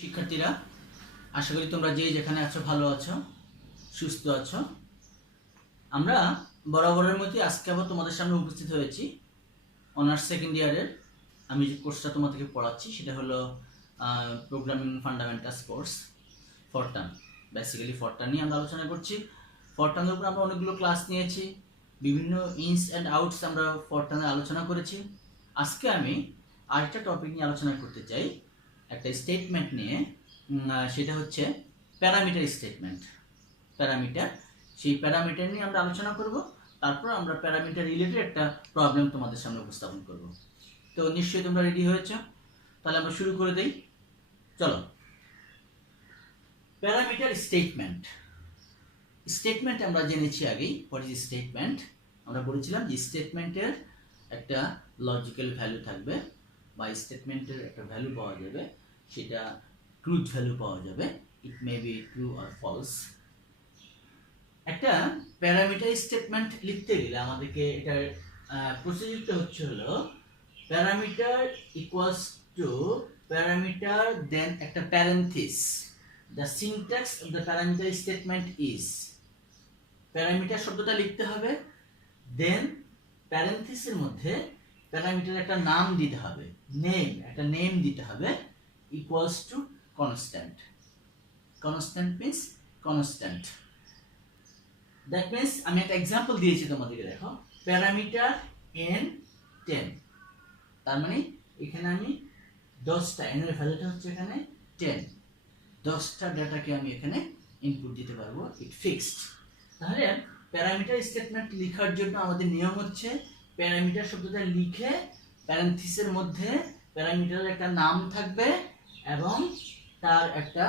শিক্ষার্থীরা, আশা করি তোমরা যে যেখানে আছো ভালো আছো, সুস্থ আছো। আমরা বরাবরের মতোই আজকে আবার তোমাদের সামনে উপস্থিত হয়েছি। অনার্স সেকেন্ড ইয়ারের আমি যে কোর্সটা তোমাদেরকে পড়াচ্ছি সেটা হলো programming fundamentals course, Fortran. Basically Fortran নিয়ে আমরা আলোচনা করছি। ফরটানের উপর আমরা অনেকগুলো ক্লাস নিয়েছি, বিভিন্ন ইনস অ্যান্ড আউটস আমরা ফরটানে আলোচনা করেছি। আজকে আমি আরেকটা টপিক নিয়ে আলোচনা করতে চাই, একটা স্টেটমেন্ট নিয়ে। সেটা হচ্ছে প্যারামিটার স্টেটমেন্ট। প্যারামিটার, সেই প্যারামিটার নিয়ে আমরা আলোচনা করব। তারপর আমরা প্যারামিটার রিলেটেড একটা প্রবলেম তোমাদের সামনে উপস্থাপন করব। তো নিশ্চয়ই তোমরা রেডি হয়েছো? তাহলে আমরা শুরু করে দেই, চলো। Parameter statement. স্টেটমেন্ট আমরা জেনেছি আগেই। What is statement? আমরা বলেছিলাম যে স্টেটমেন্টের একটা লজিক্যাল ভ্যালু থাকবে, বা স্টেটমেন্টের একটা ভ্যালু পাওয়া যাবে, সেটা ট্রুথ ভ্যালু পাওয়া যাবে। It may be true or false. একটা প্যারামিটার স্টেটমেন্ট লিখতে গেলে আমাদেরকে এটার প্রসিডিউরটা হলো parameter equals to parameter then একটা parenthesis. The syntax of the parameter statement is, parameter শব্দটা লিখতে হবে, দেন প্যারেন্থিসের মধ্যে প্যারামিটার একটা নাম দিতে হবে, নেম, একটা নেম দিতে হবে, equals to constant. Constant means constant. That means আমি একটা এক্সাম্পল দিয়েছি তোমাদেরকে, দেখো, প্যারামিটার n10। তার মানে এখানে আমি 10টা, n এর ভ্যালুটা হচ্ছে এখানে 10, 10টা ডেটাকে আমি এখানে ইনপুট দিতে পারবো, ইট ফিক্সড। তাহলে প্যারামিটার স্টেটমেন্ট লেখার জন্য আমাদের নিয়ম হচ্ছে প্যারামিটার শব্দটা লিখে প্যারেন্থিসের মধ্যে প্যারামিটারের একটা নাম থাকবে এবং তার একটা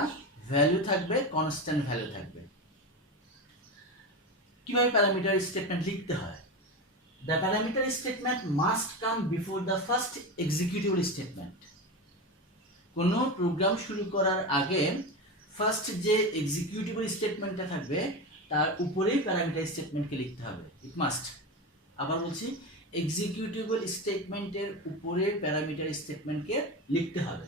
ভ্যালু থাকবে, কনস্ট্যান্ট ভ্যালু থাকবে। কিভাবে প্যারামিটার স্টেটমেন্ট লিখতে হয়? The parameter statement must come before the first executable statement. কোনো প্রোগ্রাম শুরু করার আগে ফার্স্ট যে এক্সিকিউটেবল স্টেটমেন্টটা থাকবে তার উপরেই প্যারামিটার স্টেটমেন্টকে লিখতে হবে, ইট মাস্ট। আবার বলছি, এক্সিকিউটেবল স্টেটমেন্টের উপরে প্যারামিটার স্টেটমেন্টকে লিখতে হবে।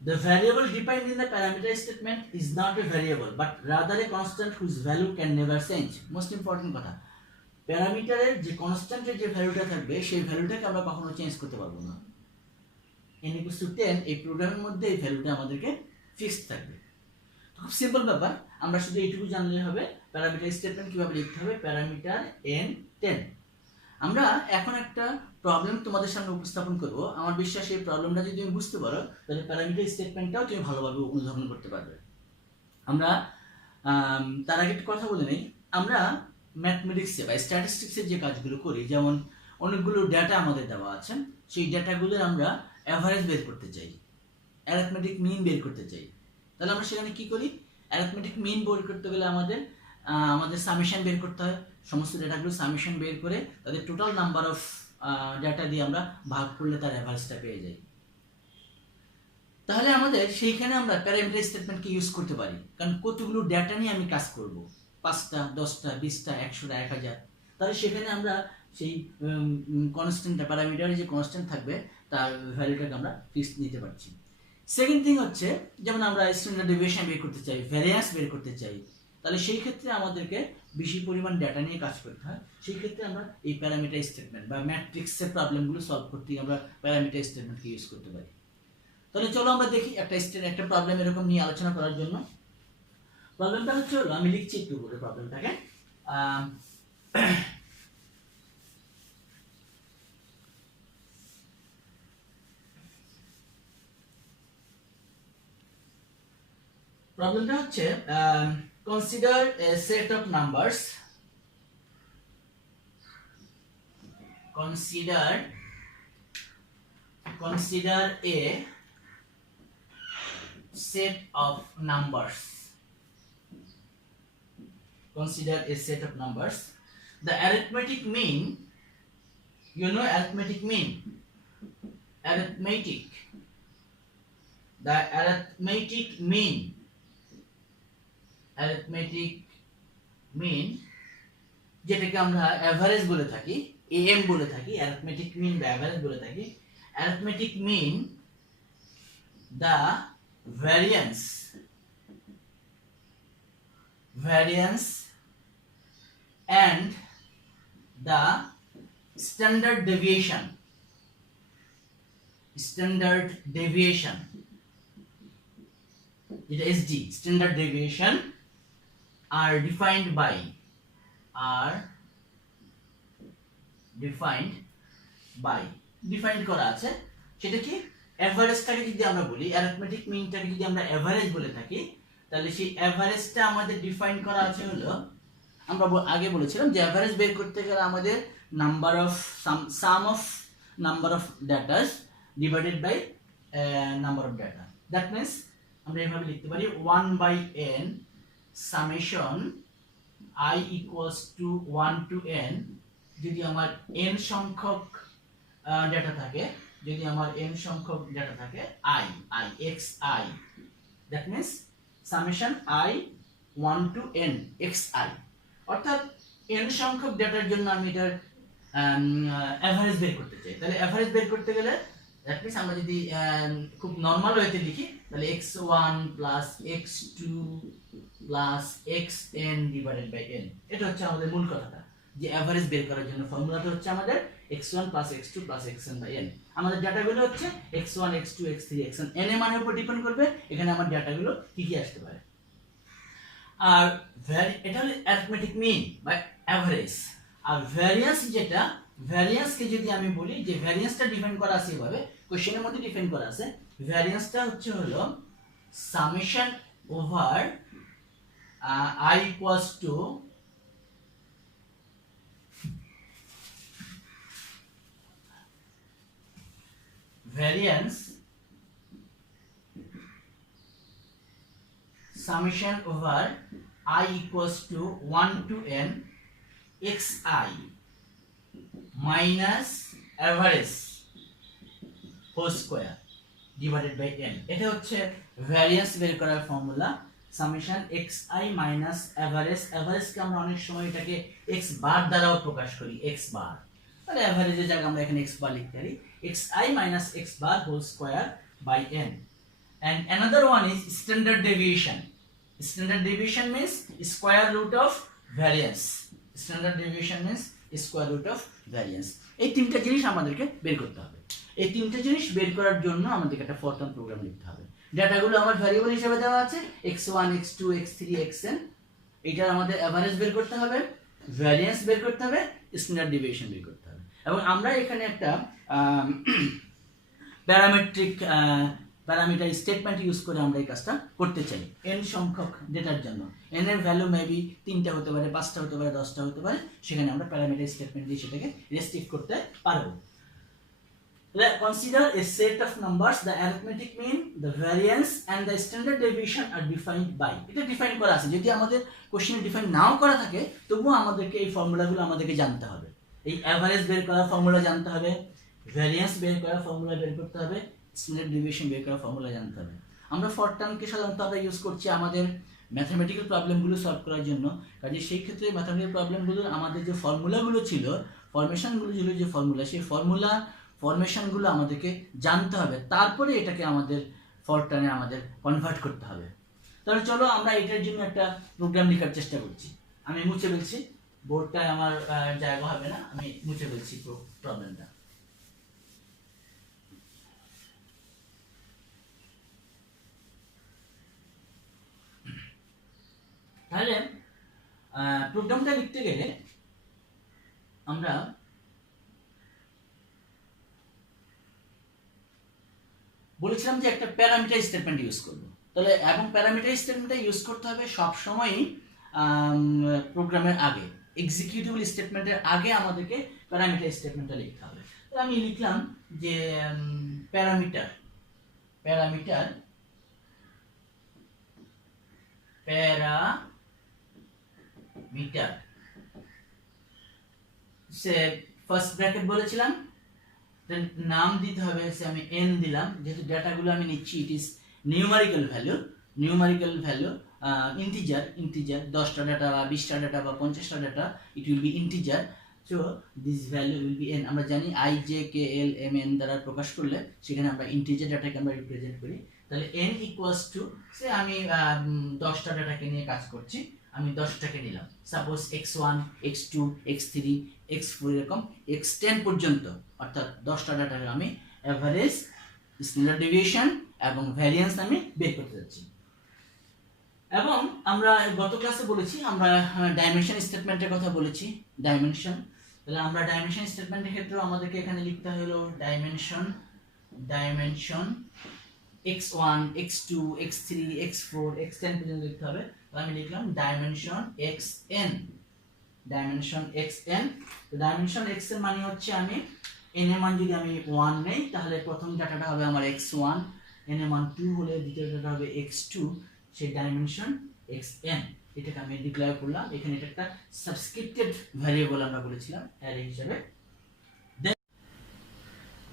The variable defined in the parameter statement is not a variable but rather a constant whose value can never change. Most important কথা, প্যারামিটারের যে কনস্ট্যান্টের যে ভ্যালুটা থাকবে সেই ভ্যালুটাকে আমরা কখনো চেঞ্জ করতে পারবো না। n equals to 10 এই প্রোগ্রামের মধ্যে এই ভ্যালুটা আমাদেরকে ফিক্সড থাকবে। খুব সিম্পল ব্যাপার, আমরা শুধু এইটুকু জানলে হবে প্যারামিটার স্টেটমেন্ট কিভাবে লিখতে হবে। Parameter n10। আমরা এখন একটা প্রবলেম তোমাদের সামনে উপস্থাপন করব। আমার বিশ্বাস এই প্রবলেমটা যদি তুমি বুঝতে পারো তাহলে প্যারামিটার স্টেটমেন্টটাও তুমি ভালোভাবে অনুধাবন করতে পারবে। আমরা তার আগে একটা কথা বলে নেই, আমরা ম্যাথমেটিক্সে বা স্ট্যাটিস্টিক্সের যে কাজগুলো করি, যেমন অনেকগুলো ডেটা আমাদের দেওয়া আছে, সেই ডেটাগুলোর আমরা অ্যাভারেজ বের করতে চাই, অ্যারিথমেটিক মিন বের করতে চাই। তাহলে আমরা সেখানে কি করি? অ্যারিথমেটিক মিন বের করতে গেলে আমাদের সামেশন বের করতে হয়। সমস্ত ডেটাগুলো সামেশন বের করে তাদের টোটাল নাম্বার অফ ডেটা দিয়ে আমরা ভাগ করলে তার অ্যাভারেজটা পেয়ে যাই। তাহলে আমাদের সেইখানে আমরা প্যারামিটার স্টেটমেন্টকে ইউজ করতে পারি, কারণ কতগুলো ডেটা নিয়ে আমি কাজ করব, 5টা, 10টা, 20টা, 100টা, 1000। তাহলে সেখানে আমরা সেই কনস্ট্যান্টটা, প্যারামিটারের যে কনস্ট্যান্ট থাকবে তার ভ্যালুটাকে আমরা ফিক্সড নিতে পারছি। সেকেন্ড থিং হচ্ছে, যেমন আমরা স্ট্যান্ডার্ড ডেভিয়েশন বের করতে চাই, ভ্যারিয়েন্স বের করতে চাই, তাহলে সেই ক্ষেত্রে আমাদেরকে বেশি পরিমাণ ডেটা নিয়ে কাজ করতে হয়। সেই ক্ষেত্রে আমরা এই প্যারামিটার স্টেটমেন্ট বা ম্যাট্রিক্সের প্রবলেমগুলো সলভ করতে আমরা প্যারামিটার স্টেটমেন্টকে ইউজ করতে পারি। তাহলে চলো আমরা দেখি একটা প্রবলেম এরকম নিয়ে আলোচনা করার জন্য। প্রবলেমটা হচ্ছে, আমি লিখছি একটু করে প্রবলেমটাকে। প্রবলেমটা হচ্ছে, consider a set of numbers. Consider a set of numbers. Consider a set of numbers. The arithmetic mean, you know arithmetic mean. The arithmetic mean যেটাকে আমরা অ্যাভারেজ বলে থাকি, am বলে থাকি, arithmetic mean বা অ্যাভারেজ বলে থাকি। arithmetic mean the variance and the standard deviation যেটা SD standard deviation are defined করা আছে। সেটা কি, এভারেজটাকে যদি আমরা বলি, অ্যারিথমেটিক মিনটাকে যদি আমরা এভারেজ বলে থাকি, তাহলে সেই এভারেজটা আমাদের ডিফাইন করা আছে হলো, আমরা আগে বলেছিলাম যে এভারেজ বের করতে গেলে আমাদের sum of number of datas divided by number of data. That means আমরা এভাবে লিখতে পারি 1/n summation I equals to 1 to n, যদি আমার n সংখ্যক ডাটা থাকে, I xi, that means summation I 1 to n xi, অর্থাৎ n সংখ্যক ডাটার জন্য আমি এটার এভারেজ বের করতে চাই। তাহলে এভারেজ বের করতে গেলে that means আমরা যদি খুব নরমাল ওয়েতে লিখি, তাহলে x1 plus x2 plus xn divided by n, এটা হচ্ছে আমাদের মূল কথাটা, যে এভারেজ বের করার জন্য ফর্মুলাটা হচ্ছে আমাদের x1 plus x2 plus xn by n। আমাদের ডাটাগুলো হচ্ছে x1 x2 x3 xn, n এর মানের উপর ডিপেন্ড করবে এখানে আমার ডাটাগুলো কি কি আসতে পারে। আর এটা হলো অ্যারিথমেটিক মিন বা এভারেজ। আর ভ্যারিয়েন্স যেটা, ভ্যারিয়েন্সকে যদি আমি বলি যে ভ্যারিয়েন্সটা ডিফাইন করা আছে এভাবে, কোশ্চেনের মধ্যে ডিফাইন করা আছে, ভ্যারিয়েন্সটা হলো summation over I equals to variance summation over I equals to 1 to n xi minus average whole square divided by n। এটা হচ্ছে ভ্যারিয়েন্স বের করার formula, summation xi minus average. এভারেজকে আমরা অনেক সময় এটাকে x বার দ্বারাও প্রকাশ করি, x বার, তাহলে এভারেজের জায়গায় আমরা এখানে x বার লিখতে পারি, xi minus x bar whole square by n। And another one is standard deviation. Standard deviation means square root of variance. Standard deviation means square root of variance. এই তিনটা জিনিস আমাদেরকে বের করতে হবে। এই তিনটা জিনিস বের করার জন্য আমাদেরকে একটা ফরটার্ম প্রোগ্রাম লিখতে হবে। ডাটাগুলো আমার ভ্যারিয়েবল হিসেবে দেওয়া আছে x1 x2 x3 xn, এটার আমাদের এভারেজ বের করতে হবে, ভ্যারিয়েন্স বের করতে হবে, স্ট্যান্ডার্ড ডেভিয়েশন বের করতে হবে। এবং আমরা এখানে একটা প্যারামিটার স্টেটমেন্ট ইউজ করে আমরা এই কাজটা করতে চাই n সংখ্যক ডেটার জন্য। n এর ভ্যালু মেবি 3টা হতে পারে, 5টা হতে পারে, 10টা হতে পারে, সেখানে আমরা প্যারামিটার স্টেটমেন্ট দিয়ে সেটাকে রেস্ট্রিক্ট করতে পারবো। Consider a set of numbers, the arithmetic mean, the variance and the standard deviation are defined by, এটা ডিফাইন করা আছে। যদি আমাদের কোশ্চেনে ডিফাইন নাও করা থাকে তবুও আমাদেরকে এই ফর্মুলাগুলো আমাদেরকে জানতে হবে। এই এভারেজ বের করার ফর্মুলা জানতে হবে, ভ্যারিয়েন্স বের করার ফর্মুলা বের করতে হবে, স্ট্যান্ডার্ড ডেভিয়েশন বের করার ফর্মুলা জানতে হবে। আমরা ফরটার্মকে সাধারণত আমরা ইউজ করছি আমাদের ম্যাথমেটিক্যাল প্রবলেমগুলো সলভ করার জন্য। কাজে সেই ক্ষেত্রে ম্যাথমেটিক্যাল প্রবলেমগুলোর আমাদের যে ফর্মুলাগুলো ছিল, ফরমেশনগুলো ছিল, যে ফর্মুলা, সেই ফরমেশনগুলো আমাদেরকে জানতে হবে, তারপরে এটাকে আমাদের ফরটার্মে আমাদের কনভার্ট করতে হবে। তাহলে চলো আমরা এটার জন্য একটা প্রোগ্রাম লেখার চেষ্টা করছি। আমি মুছে ফেলছি, বোর্ডটায় আমার জায়গা হবে না, আমি মুছে ফেলছি প্রবলেমটা। তাহলে প্রোগ্রামটা লিখতে গেলে আমরা বলেছিলাম যে একটা প্যারামিটার স্টেটমেন্ট ইউজ করব। তাহলে এবং প্যারামিটার স্টেটমেন্টটা ইউজ করতে হবে সবসময়ই প্রোগ্রামের আগে, এক্সিকিউটেবল স্টেটমেন্টের আগে আমাদেরকে প্যারামিটার স্টেটমেন্টটা লিখতে হবে। তাহলে আমি লিখলাম যে প্যারামিটার সে ফার্স্ট ব্র্যাকেট বলেছিলাম, নাম দিতে হবে, সে আমি n দিলাম, যেহেতু ডাটাগুলো আমি নিচ্ছি it is numerical value, integer 10টা ডাটা বা 20টা ডাটা বা 50টা data, it will be integer, so this value will be n। আমরা জানি i j k l m n দ্বারা প্রকাশ করলে সেখানে আমরা ইন্টিজার ডাটাকে আমরা রিপ্রেজেন্ট করি। তাহলে n ইকুয়ালস টু, সে আমি 10টা ডাটাকে নিয়ে কাজ করছি, আমি 10টাকে নিলাম, suppose x1 x2 x3 x4 এরকম x10 পর্যন্ত, অর্থাৎ 10টা ডাটাকে আমি এভারেজ, স্ট্যান্ডার্ড ডেভিয়েশন এবং ভ্যারিয়েন্স আমি বের করতে যাচ্ছি। এবং আমরা গত ক্লাসে বলেছি, আমরা ডাইমেনশন স্টেটমেন্টের কথা বলেছি, ডাইমেনশন। তাহলে আমরা ডাইমেনশন স্টেটমেন্টের ক্ষেত্রে আমাদেরকে এখানে লিখতে হলো dimension x1 x2 x3 x4 x10 পর্যন্ত লিখতে হবে। তাহলে আমি লিখলাম ডাইমেনশন xn, ডাইমেনশন xn। তো ডাইমেনশন xn মানে হচ্ছে আমি n এর মান যদি আমি 1 নেই তাহলে প্রথম ডাটাটা হবে আমার x1, n এর মান 2 হলে দ্বিতীয় ডাটা হবে x2, সেই ডাইমেনশন xn। এটাকে আমি ডিক্লেয়ার করলাম, এখানে এটা একটা সাবস্ক্রিপ্টেড ভ্যারিয়েবল আমরা বলেছিলাম অ্যারে হিসেবে।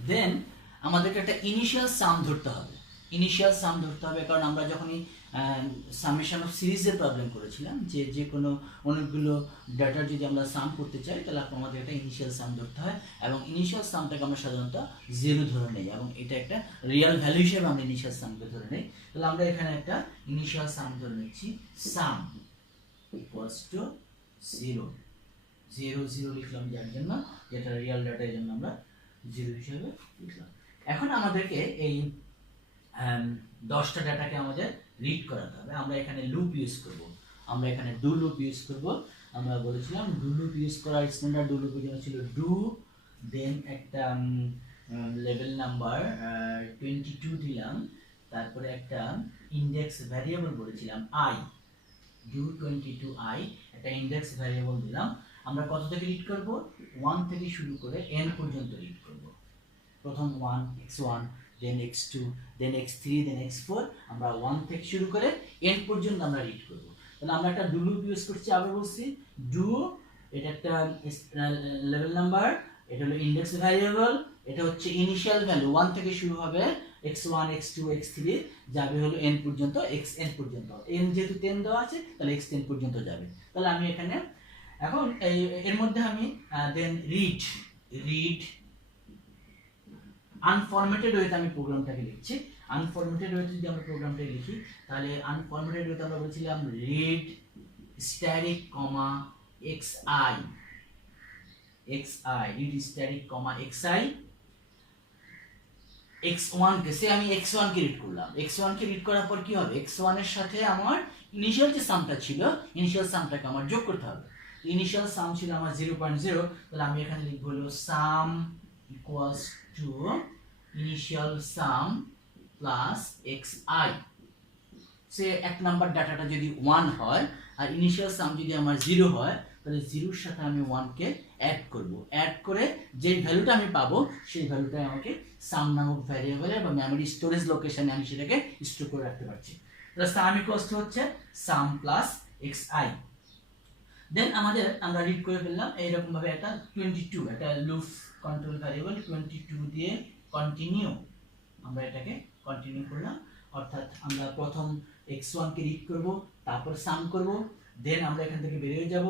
দেন আমাদেরকে একটা ইনিশিয়াল সাম ধরতে হবে, ইনিশিয়াল সাম ধরতে হবে, কারণ আমরা যখনই সামেশন অফ সিরিজের প্রবলেম করেছিলাম, যে কোনো অনেকগুলো ডাটার যদি আমরা সাম করতে চাই তাহলে আমাদের একটা ইনিশিয়াল সাম ধরতে হয়, এবং ইনিশিয়াল সামটাকে আমরা সাধারণত 0 ধরে নেই, এবং এটা একটা রিয়েল ভ্যালু হিসেবে আমরা ইনিশিয়াল সামকে ধরে নেই। তাহলে আমরা এখানে একটা ইনিশিয়াল সাম ধরে নিচ্ছি, সাম ইকুয়ালস টু 0 0 0 লিখলাম, যার জন্য যেটা রিয়েল ডাটা, এর জন্য আমরা 0 হিসেবে লিখলাম। এখন আমাদেরকে এই 10টা ডাটাকে আমাদের রিড করাতে হবে। আমরা এখানে লুপ ইউজ করব, আমরা এখানে ডু লুপ ইউজ করব। আমরা বলেছিলাম ডু লুপ ইউজ করার স্ট্যান্ডার্ড ডু লুপের জন্য ছিল ডু, দেন একটা লেভেল নাম্বার 22 দিলাম, তারপরে একটা ইন্ডেক্স ভ্যারিয়েবল বলেছিলাম i, ডু 22i, একটা ইন্ডেক্স ভ্যারিয়েবল দিলাম। আমরা কত থেকে রিড করব? 1 থেকে শুরু করে n পর্যন্ত রিড করব। প্রথম 1 x1, দেন x2, দেন x3, দেন x4, আমরা 1 থেকে শুরু করে n পর্যন্ত আমরা রিড করব। তাহলে আমরা একটা ডু লুপ ইউজ করছি, আবার বলছি ডু, এটা একটা লেভেল নাম্বার, এটা হলো ইন্ডেক্স ভ্যারিয়েবল, এটা হচ্ছে ইনিশিয়াল ভ্যালু 1 থেকে শুরু হবে, x1 x2 x3 যাবে হলো n পর্যন্ত, xn পর্যন্ত, n যেহেতু 10 দেওয়া আছে তাহলে x10 পর্যন্ত যাবে। তাহলে আমি এখানে এখন এর মধ্যে আমি দেন রিড আনফরম্যাটেড ওয়েতে আমি প্রোগ্রামটাকে লিখছি। আনফরম্যাটেড ওয়েতে যদি আমরা প্রোগ্রামটাকে লিখি তাহলে আনফরম্যাটেড ওয়েতে আমরা বলেছিলাম রিড স্ট্যাটিক কমা xi রিড স্ট্যাটিক কমা xi, x1 কে সে আমি x1 কে রিড করলাম, x1 কে রিড করার পর কি হবে, x1 এর সাথে আমার ইনিশিয়াল যে সামটা ছিল, ইনিশিয়াল সামটাকে আমার যোগ করতে হবে। ইনিশিয়াল সাম ছিল আমার 0.0, তাহলে আমি এখানে লিখব হলো sum equals to initial sum plus xi। সে এক নাম্বার ডাটাটা যদি 1 হয় আর ইনিশিয়াল সাম যদি আমার 0 হয়, তাহলে 0 এর সাথে আমি 1 কে অ্যাড করব, অ্যাড করে যে ভ্যালুটা আমি পাবো সেই ভ্যালুটাই আমাকে সাম নামক ভ্যারিয়েবলে বা মেমরি স্টোরেজ লোকেশনে আমি সেটাকে স্টোর করে রাখতে পারছি। তাহলে সাম ইকুয়ালস টু হচ্ছে সাম প্লাস xi। দেন আমরা রিড করে ফেললাম এইরকম ভাবে একটা 22, একটা লুপ কন্ট্রোল ভ্যারিয়েবল 22 দিয়ে কন্টিনিউ, আমরা এটাকে কন্টিনিউ করলাম, অর্থাৎ আমরা প্রথম x1 কে রিড করব, তারপর সাম করব, দেন আমরা এখান থেকে বের হয়ে যাব,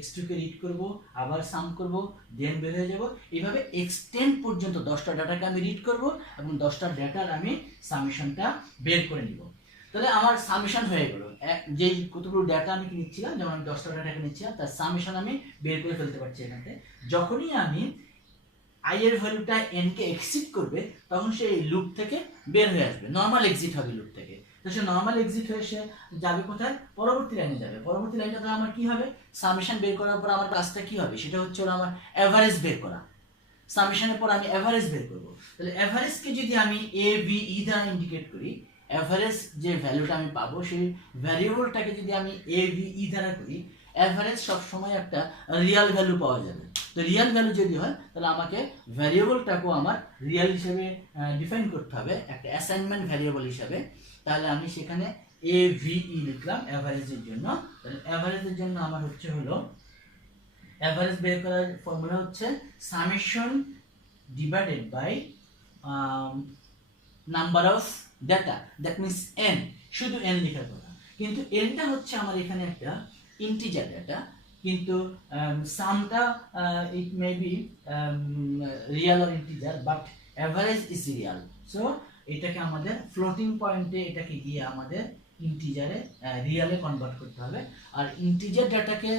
x2 কে রিড করব, আবার সাম করব, দেন বের হয়ে যাব, এইভাবে x10 পর্যন্ত 10টা ডাটাকে আমি রিড করব এবং 10টা ডাটার আমি সামেশনটা বের করে নিব। তাহলে আমার সামেশন হয়ে গেল, যেই কতগুলো ডাটা আমি নিচ্ছিলাম, যেমন আমি 10টা ডাটাকে নিচ্ছিলাম তার সামেশন আমি বের করে ফেলতে পারছি এখানে। যখনই আমি i এর ভ্যালুটা n কে এক্সিট করবে তখন সেই লুপ থেকে বের হয়ে আসবে, নরমাল এক্সিট হবে লুপ থেকে। তো সে নরমাল এক্সিট হয়ে সে যাবে কোথায়, পরবর্তী লাইনে যাবে। পরবর্তী লাইনটা আমার কি হবে, সামেশন বের করার পর আমার কাজটা কি হবে, সেটা হচ্ছে হলো আমার এভারেজ বের করা। সামেশনের পর আমি এভারেজ বের করব। তাহলে এভারেজকে যদি আমি a b e দ্বারা ইন্ডিকেট করি, এভারেজ যে ভ্যালুটা আমি পাবো সেই ভ্যারিয়েবলটাকে যদি আমি a b e দ্বারা করি, এভারেজ সব সময় একটা রিয়েল ভ্যালু পাওয়া যাবে। তো রিয়েল ভ্যালু যদি হয় তাহলে আমাকে ভ্যারিয়েবলটাকেও আমার রিয়েল হিসেবে ডিফাইন করতে হবে, একটা অ্যাসাইনমেন্ট ভ্যারিয়েবল হিসেবে। তাহলে আমি সেখানে AVE লিখলাম এভারেজের জন্য। তাহলে এভারেজের জন্য আমার হচ্ছে হলো এভারেজ বের করার ফর্মুলা হচ্ছে summation divided by number of data, that means n, শুধু n লেখার কথা। কিন্তু nটা হচ্ছে আমার এখানে একটা ইন্টিজার ডাটা, কিন্তু সামটা it may be real or integer, but average is real. So এটাকে আমাদের ফ্লোটিং পয়েন্টে এটাকে গিয়ে আমাদের ইন্টিজারে রিয়ালে কনভার্ট করতে হবে। আর ইন্টিজার ডাটাকে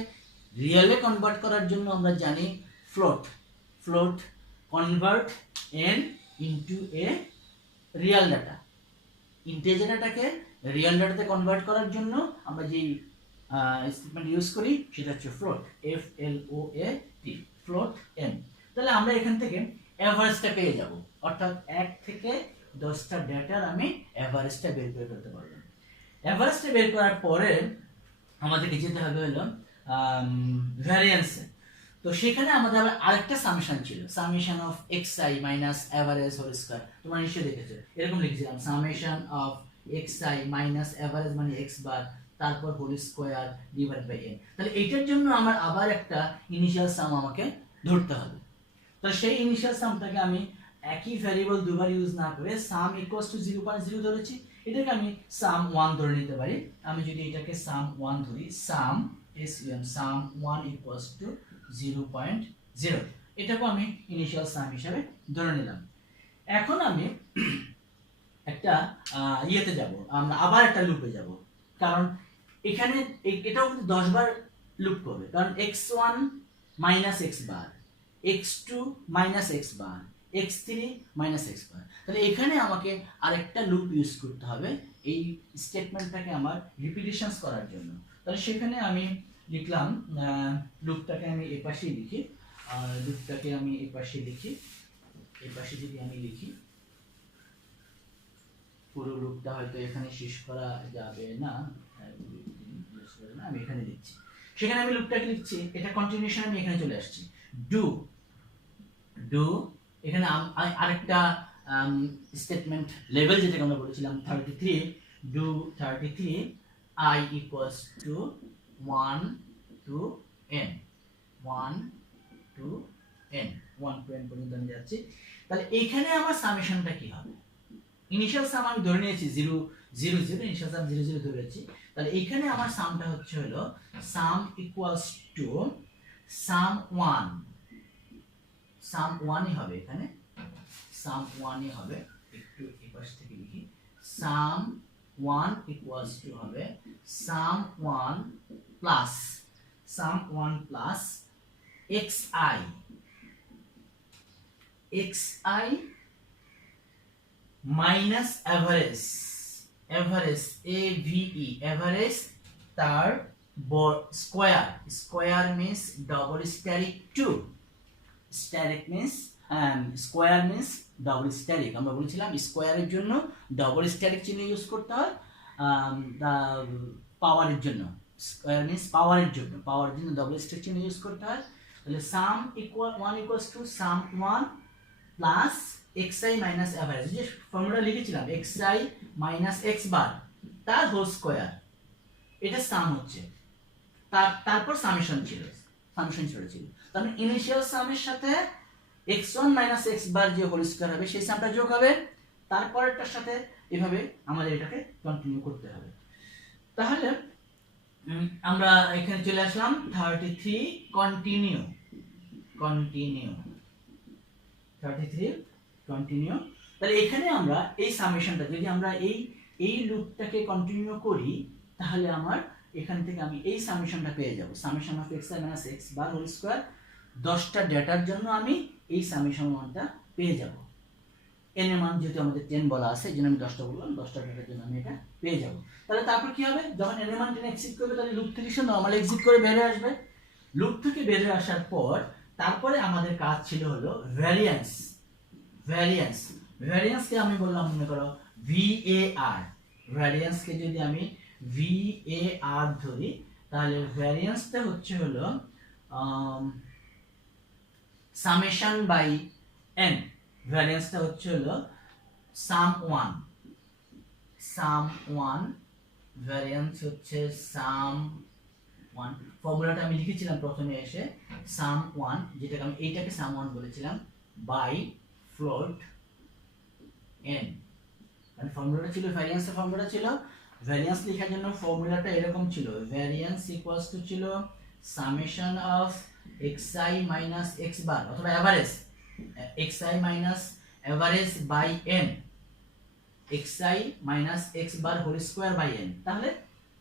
রিয়ালে কনভার্ট করার জন্য আমরা জানি float convert n into a Real data. Integer ডাটাকে রিয়াল ডাটাতে কনভার্ট করার জন্য আমরা যে স্টেটমেন্ট ইউজ করি সেটা হচ্ছে ফ্লোট, FLOAT, ফ্লোট n। তাহলে আমরা এখান থেকে এভারেজটা পেয়ে যাব, অর্থাৎ 1 থেকে 10টা ডেটার আমি এভারেজটা বের করে ফেলতে পারবো। এভারেজটা বের করার পরে আমাদেরকে যেতে হবে হলো ভ্যারিয়েন্সে। তো সেখানে আমাদের আবার আরেকটা সামেশন ছিল, summation of xi minus average whole square. তোমরা নিশ্চয়ই দেখেছো, এরকম লিখেছিলাম summation of xi minus average মানে x বার, তারপর whole square divide by n। তাহলে এইটার জন্য আমার আবার একটা ইনিশিয়াল সাম আমাকে ধরতে হবে। তাহলে সেই ইনিশিয়াল সামটাকে আমি একই ভ্যারিয়েবল দুবার ইউজ না করে সাম ইকুয়ালস টু 0.0 ধরেছি, এটাকে আমি সাম 1 ধরে নিতে পারি। আমি যদি এটাকে সাম 1 ধরি, সাম 1 ইকুয়ালস টু 0.0, এটাকে আমি ইনিশিয়াল সাম হিসাবে ধরে নিলাম। এখন আমি একটা ইয়েতে যাব, আমরা আবার একটা লুপে যাব, কারণ এখানে এটাও কিন্তু 10 বার লুপ করবে, কারণ x1 মাইনাস x বার, x2 মাইনাস x বার, x3 মাইনাস x বার। তাহলে এখানে আমাকে আরেকটা লুপ ইউজ করতে হবে এই স্টেটমেন্টটাকে আমার রিপিটিশনস করার জন্য। তাহলে সেখানে আমি লিখলাম, লুপটাকে আমি এই পাশে লিখি, লুপটাকে আমি এই পাশে লিখি, এই পাশে যদি আমি লিখি, পুরো লুপটা হয়তো এখানে শেষ করা যাবে না, আমি এখানে লিখছি। সেখানে আমি লুপটাকে লিখছি, এটা কন্টিনিউশন, আমি এখানে চলে আসছি। ডু এখানে আরেকটা স্টেটমেন্ট লেভেল যেটাকে আমরা বলেছিলাম 33, do 33 I equals to 1 to n, 1 to n, 1 to n পর্যন্ত আমি যাচ্ছি। তাহলে এখানে আমার সামেশনটা কি হবে? ইনিশিয়াল সাম আমি ধরে নিয়েছি 0 0 0, ইনিশিয়াল সাম 0 0 ধরেছি। তাহলে এখানে আমার সামটা হচ্ছে হলো সাম ইকুয়ালস টু সাম 1, সাম 1ই হবে, এখানে সাম 1ই হবে। একটু এই পাশ থেকে লিখি, সাম 1 ইকুয়ালস টু হবে sum 1 plus xi minus average AVE, average তার square means double static 2, static means square means double static. আমরা বলেছিলাম স্কয়ারের জন্য ডবল স্ট্যাটিক চিহ্ন ইউজ করতে হয়, পাওয়ারের জন্য স্কয়ার মিন্স পাওয়ারের জন্য ডবল স্ট্যাটিক চিহ্ন ইউজ করতে হয়। তাহলে সাম 1 equals to some 1 plus xi minus average, যে ফর্মুলা লিখেছিলাম xi মাইনাস x বার তার হোল স্কয়ার, এটা সাম হচ্ছে, তারপর সামেশন ছিল। তাহলে ইনিশিয়াল সামের সাথে x1 মাইনাস x বার যে হোল স্কয়ার হবে সেই সামটা যোগ হবে, তারপরটার সাথে এভাবে আমাদের এটাকে কন্টিনিউ করতে হবে। তাহলে আমরা এখানে চলে আসলাম 33 কন্টিনিউ 33 কন্টিনিউ। তাহলে এখানে আমরা এই সামেশনটা যদি আমরা এই লুপটাকে কন্টিনিউ করি, তাহলে আমার এখান থেকে আমি এই সামেশনটা পেয়ে যাব, summation of xi minus x bar whole square. 10টা ডেটার জন্য আমি এই সামেশন মানটা পেয়ে যাব। n এর মান যেহেতু আমাদের 10 বলা আছে, এই জন্য আমি 10টা বললাম, 10টা ডেটার জন্য আমি এটা পেয়ে যাব। তাহলে তারপর কি হবে, যখন n এর মান 10 এক্সিট করবে, তাহলে লুপ থেকে সে নরমাল এক্সিট করে বের হয়ে আসবে। লুপ থেকে বের হয়ে আসার পর তারপরে আমাদের কাজ ছিল হলো ভ্যারিয়েন্সকে আমি বললাম মনে করো VAR, ভ্যারিয়েন্সকে যদি আমি VAR ধরি, তাহলে ভ্যারিয়েন্সটা হচ্ছে হলো সামেশন বাই n, ভ্যারিয়েন্সটা হচ্ছে হলো সাম 1, ভ্যারিয়েন্স হচ্ছে সাম 1। ফর্মুলাটা আমি লিখেছিলাম প্রথমে এসে, সাম 1, যেটাকে আমি এইটাকে সাম 1 বলেছিলাম, বাই ফ্লোট n। মানে ফর্মুলাটা ছিল, ভ্যারিয়েন্সের ফর্মুলাটা ছিল, ভ্যারিয়েন্স লেখার জন্য ফর্মুলাটা এরকম ছিল, ভ্যারিয়েন্স ইকুয়ালস টু ছিল summation of xi minus x bar অথবা average xi minus average by n, xi minus x bar whole square by n। তাহলে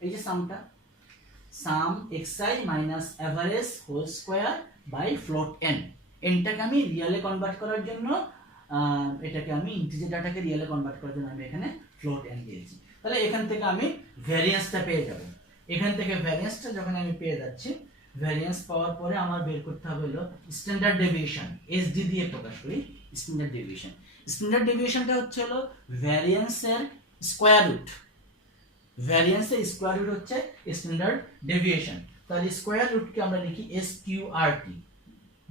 এই যে সামটা sum xi minus average whole square by float n, nটাকে আমি রিয়েলে convert করার জন্য এটাকে আমি ইন্টিজার ডাটাকে রিয়েলে কনভার্ট করার জন্য আমি এখানে ফ্লোট n দিয়েছি। তাহলে এখান থেকে আমি ভ্যারিয়েন্সটা পেয়ে যাব। এখান থেকে ভ্যারিয়েন্সটা যখন আমি পেয়ে যাচ্ছি, ভ্যারিয়েন্স পাওয়ার পরে আমার বের করতে হবে হলো স্ট্যান্ডার্ড ডেভিয়েশন, এসডি দিয়ে প্রকাশ করি স্ট্যান্ডার্ড ডেভিয়েশন। স্ট্যান্ডার্ড ডেভিয়েশনটা হচ্ছে হলো ভ্যারিয়েন্সের স্কয়ার রুট, ভ্যারিয়েন্সের স্কয়ার রুট হচ্ছে স্ট্যান্ডার্ড ডেভিয়েশন। তাহলে স্কয়ার রুটকে আমরা লিখি এসকিউআরটি,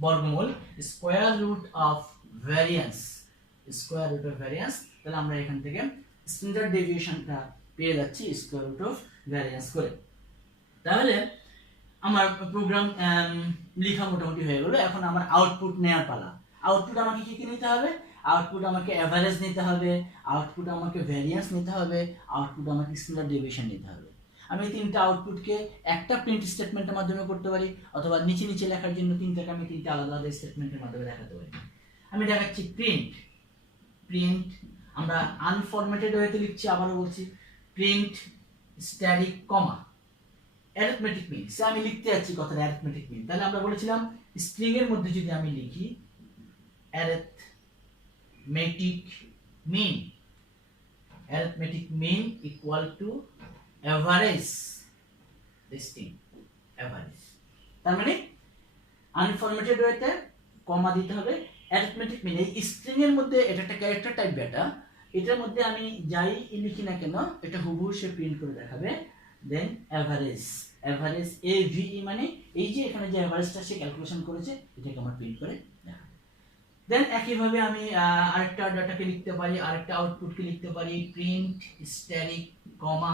বর্গমূল square root of variance, square root of variance. তাহলে আমরা এখান থেকে স্ট্যান্ডার্ড ডেভিয়েশনটা পেয়ে যাচ্ছি স্কয়ার রুট অফ ভ্যারিয়েন্স করে। তাহলে আমার প্রোগ্রাম লেখা মোটামুটি হয়ে গেল। এখন আমার আউটপুট নেওয়ার পালা। আউটপুট আমাকে কি কি নিতে হবে? আউটপুট আমাকে এভারেজ নিতে হবে, আউটপুট আমাকে ভ্যারিয়েন্স নিতে হবে, আউটপুট আমাকে স্ট্যান্ডার্ড ডেভিয়েশন নিতে হবে। আমি তিনটা আউটপুটকে একটা প্রিন্ট স্টেটমেন্টের মাধ্যমে করতে পারি, অথবা নিচে নিচে লেখার জন্য তিনটাকে আমি তিনটা আলাদা আলাদা স্টেটমেন্টের মাধ্যমে দেখাতে পারি। আমি দেখাচ্ছি প্রিন্ট। প্রিন্ট আমরা আনফরম্যাটেড ওয়েতে লিখছি, আবারও বলছি প্রিন্ট স্ট্যাটিক কমা অ্যারিথমেটিক মিন। সে আমি লিখতে যাচ্ছি কথাটা অ্যারিথমেটিক মিন। তাহলে আমরা বলেছিলাম স্ট্রিং এর মধ্যে যদি আমি লিখি arithmetic mean, arithmetic mean equal to average string average, তার মানে আনফরম্যাটেড ওয়েতে কমা দিতে হবে অ্যারিথমেটিক মিন। এই স্ট্রিং এর মধ্যে এটা একটা ক্যারেক্টার টাইপ ডেটা, এটার মধ্যে আমি যাই লিখি না কেন এটা হুবহু সে প্রিন্ট করে দেখাবে। দেন এভারেজ, এভারেজ এভিই মানে এই যে এখানে যে এভারেজটা সে ক্যালকুলেশন করেছে এটাকে আমরা প্রিন্ট করে দেখাবো। দেন একইভাবে আমি আরেকটা ডাটাকে লিখতে পারি, আরেকটা আউটপুটকে লিখতে পারি প্রিন্ট স্ট্যাটিক কমা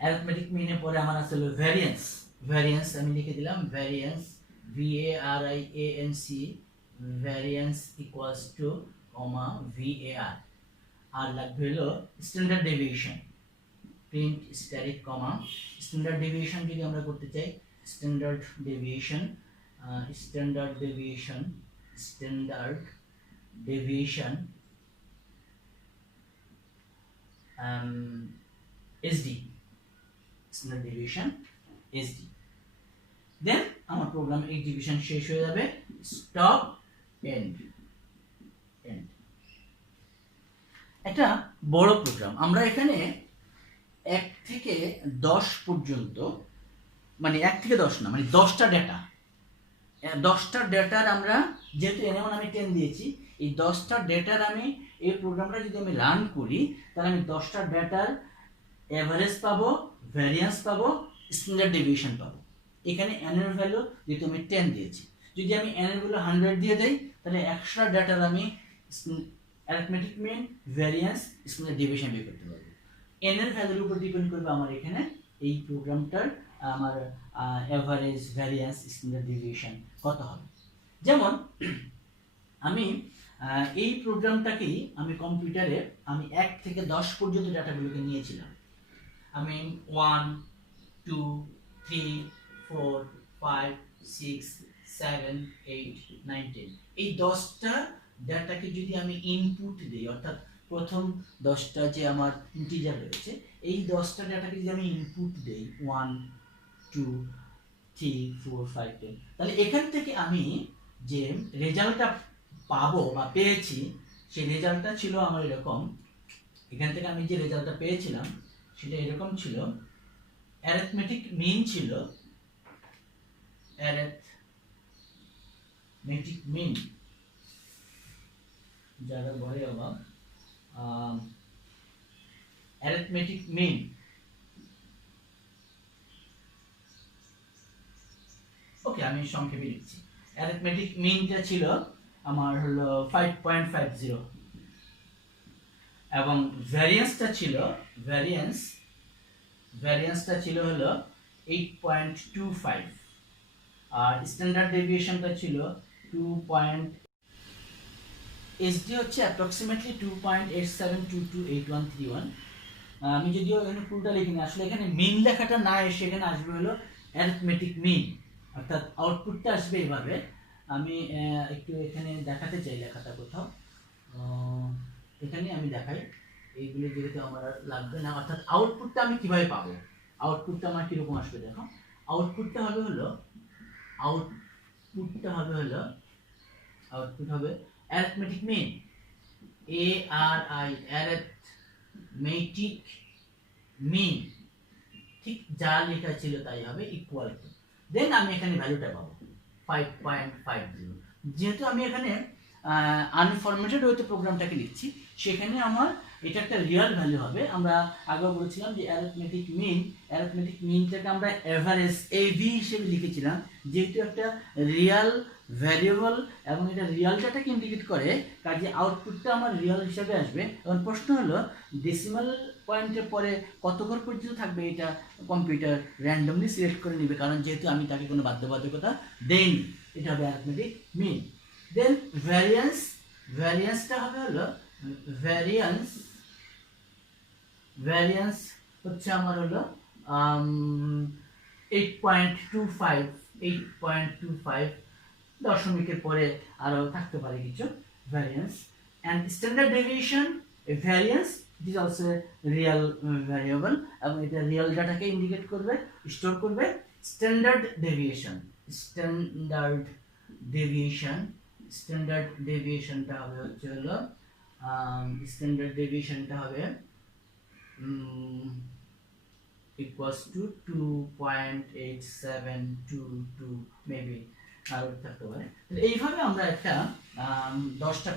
অ্যারিথমেটিক মিনের পরে আমার আছে হলো ভ্যারিয়েন্স। ভ্যারিয়েন্স আমি লিখে দিলাম variance VARIANC, variance equals to comma VAR। আর লাগবে হলো standard deviation, print static comma standard deviation যদি আমরা করতে চাই standard deviation, standard deviation, standard deviation SD, standard deviation SD। Then আমার প্রোগ্রাম এক্সিকিউশন শেষ হয়ে যাবে, স্টপ এন্ড এন্ড। একটা বড় প্রোগ্রাম আমরা এখানে 1 থেকে 10 পর্যন্ত, মানে 1 থেকে 10 না, মানে 10টা ডেটা, 10টা ডেটার আমরা যেহেতু N1 আমি 10 দিয়েছি, এই 10টা ডেটার আমি এই প্রোগ্রামটা যদি আমি রান করি তাহলে আমি 10টা ডেটার এভারেজ পাবো, ভ্যারিয়েন্স পাবো, স্ট্যান্ডার্ড ডেভিয়েশন পাবো। এখানে n এর ভ্যালু যেহেতু আমি 10 দিয়েছি, যদি আমি n এর ভ্যালু 100 দিয়ে দেই তাহলে 100টা ডেটার আমি arithmetic mean, variance, standard deviation বের করতে পারবো। n এর ভ্যালুর উপর ডিপেন্ড করবে আমার এখানে এই প্রোগ্রামটার আমার এভারেজ, ভ্যারিয়েন্স, স্ট্যান্ডার্ড ডেভিয়েশন কত হবে। যেমন আমি এই প্রোগ্রামটাকেই আমি কম্পিউটারে আমি 1 থেকে 10 পর্যন্ত ডাটাগুলোকে নিয়েছিলাম। আমি 1 2 3 4 5 6 7 8 9 10 এই 10টা ডাটাকে যদি আমি ইনপুট দিই, অর্থাৎ প্রথম 10টা যে আমার ইন্টিজার রয়েছে এই 10টা ডাটাকে যদি আমি ইনপুট দেই 1 2 3 4 5 10, তাহলে এখান থেকে আমি যে রেজাল্টটা পাবো বা পেয়েছি সেই রেজাল্টটা ছিল আমার এরকম। এখান থেকে আমি যে রেজাল্টটা পেয়েছিলাম সেটা এরকম ছিল, অ্যারিথমেটিক মিন ছিল, অ্যারিথমেটিক মিন যারা বলে অভাব, অ্যারিথমেটিক মিন ওকে আমি সংক্ষেপে লিখছি। অ্যারিথমেটিক মিনটা ছিল আমার হলো 5.50 এবং ভ্যারিয়েন্সটা ছিল ভ্যারিয়েন্সটা ছিল হলো 8.25 আর স্ট্যান্ডার্ড ডেভিয়েশনটা ছিল 2. SD হচ্ছে অ্যাপ্রক্সিমেটলি 2.87228131। আমি যদিও এখানে পুরোটা লিখিনি, আসলে এখানে মিন লেখাটা না এসে এখানে আসবে হলো অ্যারিথমেটিক মিন, অর্থাৎ আউটপুটটা আসবে এইভাবে। আমি একটু এখানে দেখাতে চাই লেখাটা কোথাও, এখানে আমি দেখাই এইগুলো যেহেতু আমার আর লাগবে না, অর্থাৎ আউটপুটটা আমি কিভাবে পাবো, আউটপুটটা আমার কিরকম আসবে দেখো। আউটপুটটা হবে হলো আউটপুট হবে অ্যারিথমেটিক মিন, অ্যারিথমেটিক মিন, ঠিক যা লেখা ছিল তাই হবে, ইকুয়াল টু, দেন আমি এখানে ভ্যালুটা পাবো 5.50। যেহেতু আমি এখানে আনফরমেটেড ওয়েতে প্রোগ্রামটাকে লিখছি, সেখানে আমার এটা একটা রিয়েল ভ্যালু হবে। আমরা আগেও বলেছিলাম যে অ্যারিথমেটিক মিনটাকে আমরা এভারেজ এভি হিসেবে লিখেছিলাম, যেহেতু একটা রিয়েল ভ্যারিয়েবল এবং এটা রিয়েল ডাটাকে ইন্ডিকেট করে, কাজে আউটপুটটা আমার রিয়েল হিসাবে আসবে। এবং প্রশ্ন হলো ডেসিমাল পয়েন্টের পরে কত ঘর পর্যন্ত থাকবে, এটা কম্পিউটার র্যান্ডমলি সিলেক্ট করে নেবে, কারণ যেহেতু আমি তাকে কোনো বাধ্যবাধকতা দেইনি। এটা হবে অ্যারিথমেটিক মিন। দেন ভ্যারিয়েন্সটা হবে হলো ভ্যারিয়েন্স হচ্ছে আমার হলো 8.25 দশমিকের পরে আরো থাকতে পারে কিছু variance. And standard deviation, variance it is also real variable এবং এটা রিয়েল ডাটাকে ইন্ডিকেট করবে, স্টোর করবে। স্ট্যান্ডার্ড ডেভিয়েশনটা হবে হচ্ছে হলো equals to 2.8722 মেবি আর থাকতে পারে। এইভাবে আমরা একটা 10টা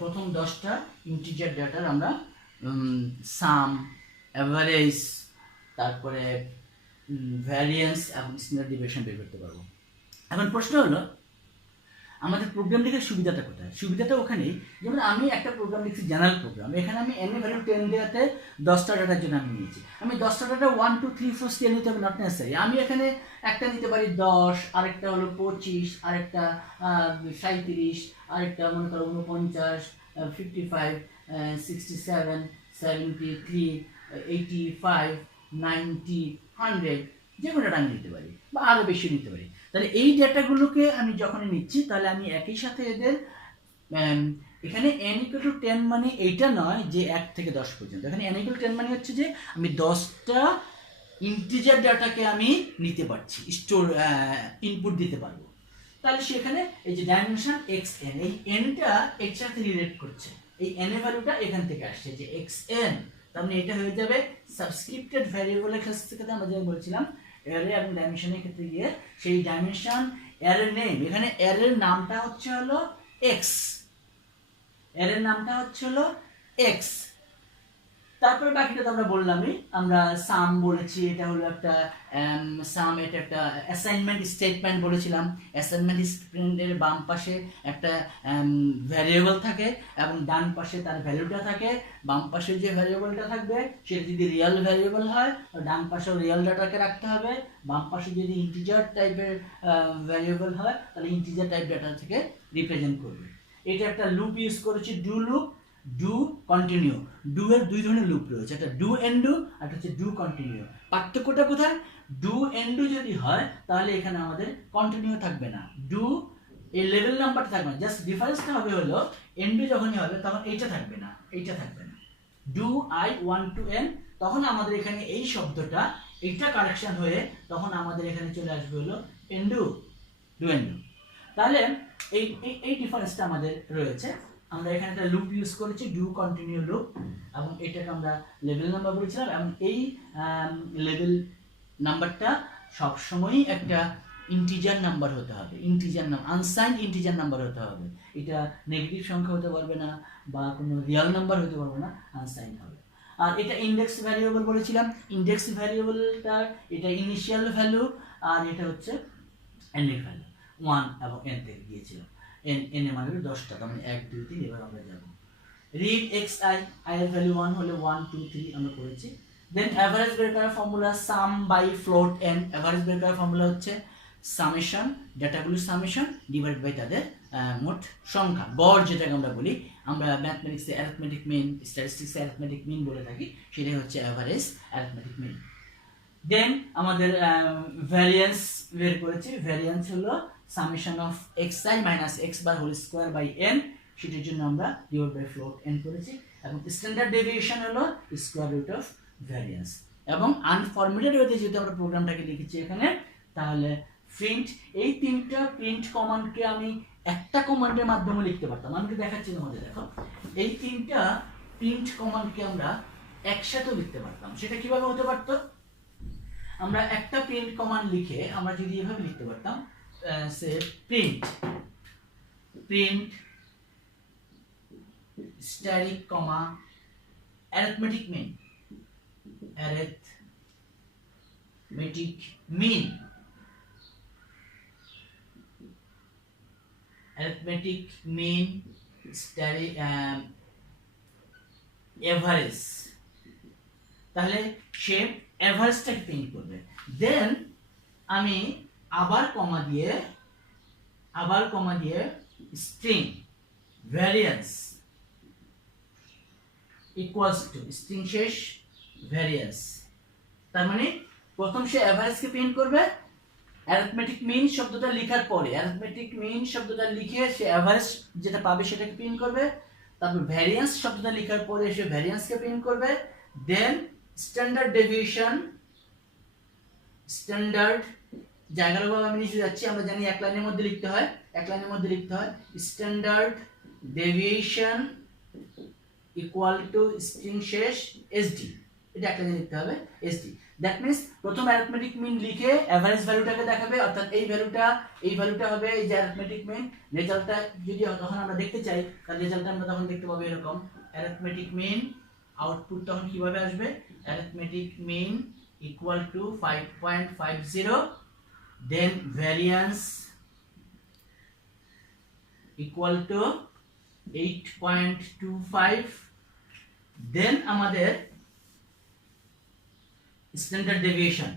প্রথম 10টা ইন্টিজার ডাটার আমরা সাম, এভারেজ, তারপরে ভ্যারিয়েন্স এবং স্ট্যান্ডার্ড ডেভিয়েশন বের করতে পারবো। এখন প্রশ্ন হলো আমাদের প্রোগ্রাম লেখার সুবিধাটা কোথায়? সুবিধাটা ওখানেই, যেমন আমি একটা প্রোগ্রাম লিখছি জেনারেল প্রোগ্রাম, এখানে আমি এন ভ্যালু 10 দেওয়াতে 10টা ডাটার জন্য আমি নিয়েছি। আমি 10টা ডাটা 1 2 3 4 10 নিতে হবে, নট নেসেসারি। আমি এখানে একটা নিতে পারি 10, আরেকটা হলো 25, আরেকটা 37, আরেকটা মনে করো 49, 55, 67, 73, 85, 90, 100, যে কোনো ডাটা আমি নিতে পারি বা আরও বেশি নিতে পারি। তাহলে এই ডেটাগুলোকে আমি যখন নিচ্ছি, তাহলে আমি একই সাথে এদের এখানে n = 10 মানে এইটা নয় যে 1 থেকে 10 পর্যন্ত। এখানে n = 10 মানে হচ্ছে যে আমি 10টা ইন্টিজার ডাটাকে আমি নিতে পারছি, স্টোর ইনপুট দিতে পারবো। তাহলে সেখানে এই যে ডাইমেনশন xn, এই nটা এর সাথে রিলেট করছে, এই n এর ভ্যালুটা এখান থেকে আসছে যে xn। তার মানে এটা হয়ে যাবে সাবস্ক্রিপ্টেড ভ্যারিয়েবলের ক্ষেত্রে আমরা যেটা বলছিলাম অ্যারে এবং ডাইমেনশনের ক্ষেত্রে গিয়ে সেই ডাইমেনশন অ্যারে নেম, এখানে অ্যারের নামটা হচ্ছে হলো x, অ্যারের নামটা হচ্ছে হলো x। তারপরে বাকিটা তো আমরা বললামই, আমরা সাম বলেছি, এটা হলো একটা সাম, এটা একটা অ্যাসাইনমেন্ট স্টেটমেন্ট বলেছিলাম। অ্যাসাইনমেন্ট স্টেটমেন্টের বাম পাশে একটা ভ্যারিয়েবল থাকে এবং ডান পাশে তার ভ্যালুটা থাকে। বাম পাশে যে ভ্যারিয়েবলটা থাকবে সেটা যদি রিয়েল ভ্যারিয়েবল হয়, ডান পাশেও রিয়েল ডাটাকে রাখতে হবে। বাম পাশে যদি ইন্টিজার টাইপের ভ্যারিয়েবল হয়, তাহলে ইন্টিজার টাইপ ডাটা থেকে রিপ্রেজেন্ট করবে। এটা একটা লুপ ইউজ করেছি, do loop, do continue. Do এর দুই ধরনের লুপ রয়েছে, একটা ডু এন্ড ডু আর হচ্ছে ডু কন্টিনিউ। পার্থক্যটা কোথায়? ডু এন্ড ডু যদি হয় তাহলে এখানে আমাদের কন্টিনিউ থাকবে না, ডু এই লেভেল নাম্বারটা থাকবে না, জাস্ট ডিফারেন্সটা হবে হলো এন্ড ডু যখনই হবে তখন এইটা থাকবে না, এইটা থাকবে না। ডু আই 1 to n, তখন আমাদের এখানে এই শব্দটা এইটা কারেকশন হয়ে তখন আমাদের এখানে চলে আসবে হলো end do, do end do. তাহলে এই এই ডিফারেন্সটা আমাদের রয়েছে। আমরা এখানে একটা লুপ ইউজ করেছি, ডু কন্টিনিউ লুপ, এবং এটাকে আমরা লেভেল নাম্বার বলেছিলাম। এবং এই লেভেল নাম্বারটা সবসময়ই একটা ইন্টিজার নাম্বার হতে হবে, integer number, unsigned integer number হতে হবে। এটা নেগেটিভ সংখ্যা হতে পারবে না বা কোনো রিয়েল নাম্বার হতে পারবে না, আনসাইন্ড হবে। আর এটা ইন্ডেক্স ভ্যারিয়েবল বলেছিলাম, ইন্ডেক্স ভ্যারিয়েবলটা এটা ইনিশিয়াল ভ্যালু, আর এটা হচ্ছে এন এর ভ্যালু, 1 এবং n থেকে গিয়েছিলাম। n এর মানে 10টা, তার মানে 1 2 3। এবার আমরা যাব রিড xi, i এর ভ্যালু 1 হলে 1 2 3 আমরা করেছি। দেন এভারেজ বের করার formula sum by float n। Average বের করার ফর্মুলা হচ্ছে সামেশন, ডাটাগুলোর সামেশন ডিভাইড বাই তাদের মোট সংখ্যা, গড় যেটাকে আমরা বলি। আমরা ম্যাথমেটিক্সে অ্যারিথমেটিক মিন, স্ট্যাটিস্টিক্সে অ্যারিথমেটিক মিন বলে থাকি, সেটাই হচ্ছে এভারেজ অ্যারিথমেটিক মিন। দেন আমাদের ভ্যারিয়েন্স বের করেছি, ভ্যারিয়েন্স হলো summation of xi minus x bar whole square by n সেটার জন্য আমরা ডিভাইড বাই ফ্লোট n করেছি, এবং স্ট্যান্ডার্ড ডেভিয়েশন হলো স্কোয়ার রুট অফ ভ্যারিয়েন্স। এবং আনফরমেটেড ওয়েতে যেহেতু আমরা প্রোগ্রামটাকে লিখেছি এখানে, তাহলে প্রিন্ট, এই তিনটা প্রিন্ট কমান্ডকে আমি একটা কমান্ডের মাধ্যমে লিখতে পারতাম। আমি দেখাচ্ছি তোমাদের, দেখো এই তিনটা প্রিন্ট কমান্ডকে আমরা একসাথে লিখতে পারতাম। সেটা কিভাবে হতে পারতো? আমরা একটা প্রিন্ট কমান্ড লিখে আমরা যদি এভাবে লিখতে পারতাম, সে print static comma arithmetic mean, arithmetic mean average, তাহলে সে এভারেজটাকে প্রিন্ট করবে। দেন আমি আবার কমা দিয়ে string variance equals two string শেষ ভ্যারিয়েন্স, তার মানে প্রথম সে এভারেজকে প্রিন্ট করবে, অ্যারিথমেটিক মিন শব্দটা লেখার পরে অ্যারিথমেটিক মিন শব্দটা লিখে সে এভারেজ যেটা পাবে সেটাকে প্রিন্ট করবে, তারপর ভ্যারিয়েন্স শব্দটা লেখার পরে সে ভ্যারিয়েন্সকে প্রিন্ট করবে, দেন স্ট্যান্ডার্ড ডেভিয়েশন, স্ট্যান্ডার্ড জায়গাগুলো আমি নিচে যাচ্ছি, আমরা জানি এক লাইনের মধ্যে লিখতে হয়, standard deviation equal to string শেষ এসডি, এটা একটা জিনিস লিখতে হবে এসডি। দ্যাট মিন্স প্রথম অ্যারিথমেটিক মিন লিখে এভারেজ ভ্যালুটাকে দেখাবে, অর্থাৎ এই ভ্যালুটা হবে এই যে অ্যারিথমেটিক মিন। রেজাল্টটা যদি তখন আমরা দেখতে চাই, তাহলে রেজাল্টটা আমরা তখন দেখতে পাবো এরকম, অ্যারিথমেটিক মিন আউটপুট তখন কিভাবে আসবে, arithmetic mean equal to 5.50, then variance equal to 8.25, then আমাদের স্ট্যান্ডার্ড ডেভিয়েশন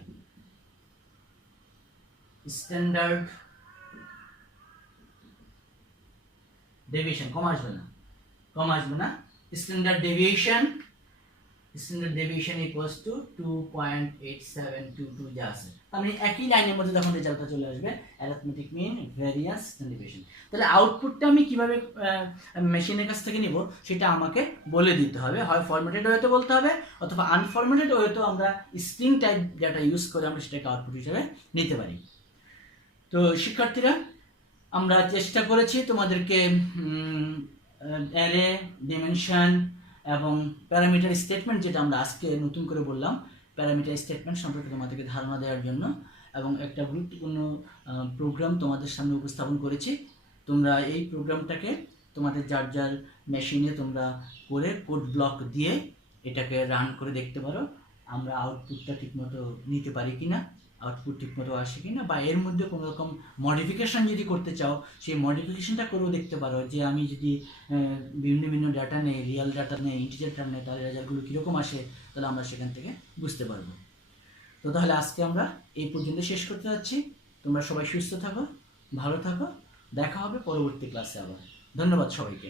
কমা আসবে না, স্ট্যান্ডার্ড ডেভিয়েশন ইকুয়ালস টু 2.8722 যা আছে, তাহলে একই লাইনের মধ্যে যখন রেজাল্টটা চলে আসবে অ্যারিথমেটিক মিন ভ্যারিয়েন্স ডেভিয়েশন। তাহলে আউটপুটটা আমি কিভাবে মেশিনের কাছ থেকে নিব সেটা আমাকে বলে দিতে হবে, হয় ফরম্যাটেড ওয়েতে বলতে হবে, অথবা আনফরম্যাটেড ওয়েতেও আমরা স্ট্রিং টাইপ ডাটা ইউজ করে আমরা সেটাকে আউটপুট হিসেবে নিতে পারি। তো শিক্ষার্থীরা, আমরা চেষ্টা করেছি তোমাদেরকে অ্যারে, ডিমেনশন এবং প্যারামিটার স্টেটমেন্ট, যেটা আমরা আজকে নতুন করে বললাম, প্যারামিটার স্টেটমেন্ট সম্পর্কে তোমাদেরকে ধারণা দেওয়ার জন্য, এবং একটা গুরুত্বপূর্ণ প্রোগ্রাম তোমাদের সামনে উপস্থাপন করেছি। তোমরা এই প্রোগ্রামটাকে তোমাদের যার মেশিনে তোমরা করে কোড ব্লক দিয়ে এটাকে রান করে দেখতে পারো, আমরা আউটপুটটা ঠিকমতো নিতে পারি কিনা, আউটপুট ঠিকমতো আসে কিনা, বা এর মধ্যে কোনো রকম মডিফিকেশন যদি করতে চাও সেই মডিফিকেশনটা করেও দেখতে পারো, যে আমি যদি বিভিন্ন ডাটা নেই, রিয়েল ডাটা নেই, ইন্টিজার ডাটা নেই, তাহলে রেজাল্টগুলো কীরকম আসে, তাহলে আমরা সেখান থেকে বুঝতে পারবো। তো তাহলে আজকে আমরা এই পর্যন্ত শেষ করতে যাচ্ছি। তোমরা সবাই সুস্থ থাকো, ভালো থাকো, দেখা হবে পরবর্তী ক্লাসে আবার। ধন্যবাদ সবাইকে।